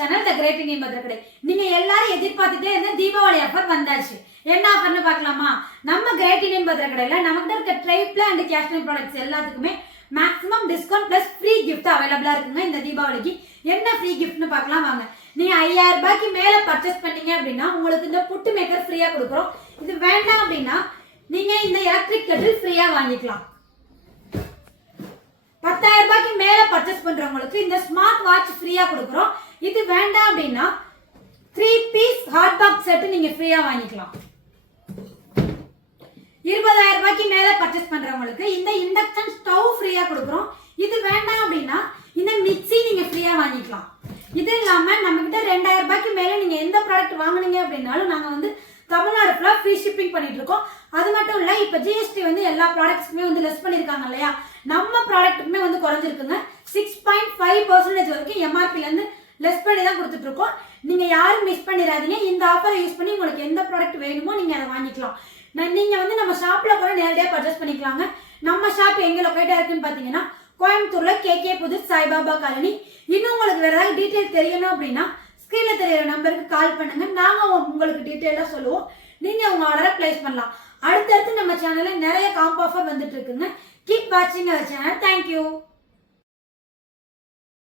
Channel தி great Indian பத்திர கடை. நீங்க எல்லாரும் எதிர்பார்த்துட்டே இருந்த தீபாவளி ஆஃபர் வந்தாச்சு. என்ன ஆஃபர்னு பார்க்கலாமா? நம்ம கிரேட் இந்தியன் பத்திர கடையில நமக்கு இருக்க ட்ரைப்ல அண்ட் கேஷ்மீர் ப்ராடக்ட்ஸ் எல்லாத்துக்குமே maximum discount plus free gift அவைலபிளா இருக்குங்க. இந்த தீபாவளிக்கு என்ன ஃப்ரீ கிஃப்ட்னு பார்க்கலாம் வாங்க. நீங்க 5000 ரூபாய்க்கு மேல பர்ச்சேஸ் பண்ணீங்க அப்படின்னா உங்களுக்கு இந்த புட்டு மேக்கர் ஃப்ரீயா கொடுக்குறோம். இது வேண்டாம் அப்படின்னா நீங்க இந்த எலக்ட்ரிக் கெட்டில் ஃப்ரீயா வாங்கிக்கலாம். 10000 ரூபாய்க்கு மேல பர்ச்சேஸ் பண்றவங்களுக்கு இந்த ஸ்மார்ட் வாட்ச் ஃப்ரீயா கொடுக்குறோம். இது வேண்டாம் அப்படின்னா 3 பீஸ் ஹாட் பாக்ஸ் செட் நீங்க ஃப்ரீயா வாங்கிக்கலாம். 20000 ரூபாய்க்கு மேல பர்ச்சேஸ் பண்றவங்களுக்கு இந்த இண்டக்ஷன் ஸ்டவ் ஃப்ரீயா கொடுக்குறோம். இது வேண்டாம் அப்படின்னா இந்த மிக்ஸி நீங்க ஃப்ரீயா வாங்கிக்கலாம். இது இல்லாம நம்ம கிட்ட 2000 ரூபாய்க்கு மேல நீங்க எந்த ப்ராடக்ட் வாங்குனீங்க அப்படின்னாலும் நாங்க வந்து தமிழ்நாடு ஃபுல்லா ஃப்ரீ ஷிப்பிங் பண்ணிட்டு இருக்கோம். அது மட்டும் இல்ல இப்ப ஜிஎஸ்டி வந்து எல்லா ப்ராடக்ட்ஸ்க்குமே வந்து லெஸ் பண்ணிருக்காங்க இல்லையா, நம்ம ப்ராடக்ட்டுக்குமே வந்து குறைஞ்சிருக்குங்க. 6.5% வரைக்கும் எம்ஆர்பில இருந்து லெஸ் பண்ணி தான் கொடுத்துட்டு இருக்கோம். நீங்க யாரும் மிஸ் பண்ணிடாதீங்க. இந்த ஆஃபரை யூஸ் பண்ணி உங்களுக்கு எந்த ப்ராடக்ட் வேணுமோ நீங்க அதை வாங்கிக்கலாம். நீங்க வந்து நம்ம ஷாப்ல கூட நேரடியா பர்ச்சேஸ் பண்ணிக்கலாங்க. நம்ம ஷாப் எங்க லொகேட்டா இருக்குன்னு பாத்தீங்கன்னா கோயம்புத்தூர்ல கேகே புது சாய்பாபா காலனி. இன்னும் உங்களுக்கு வேற ஏதாவது டீடைல் தெரியணும் அப்படின்னா ஸ்கிரீன்ல தெரியற நம்பருக்கு கால் பண்ணுங்க. நாங்க உங்களுக்கு டீடைலா சொல்லுவோம். நீங்க உங்க ஆர்டரை பிளேஸ் பண்ணலாம். அடுத்தடுத்து நம்ம சேனல்ல நிறைய காம்போ ஆஃபர் வந்துட்டு இருக்குங்க. கீப் வாட்சிங் அவர் சேனல். தேங்க்யூ.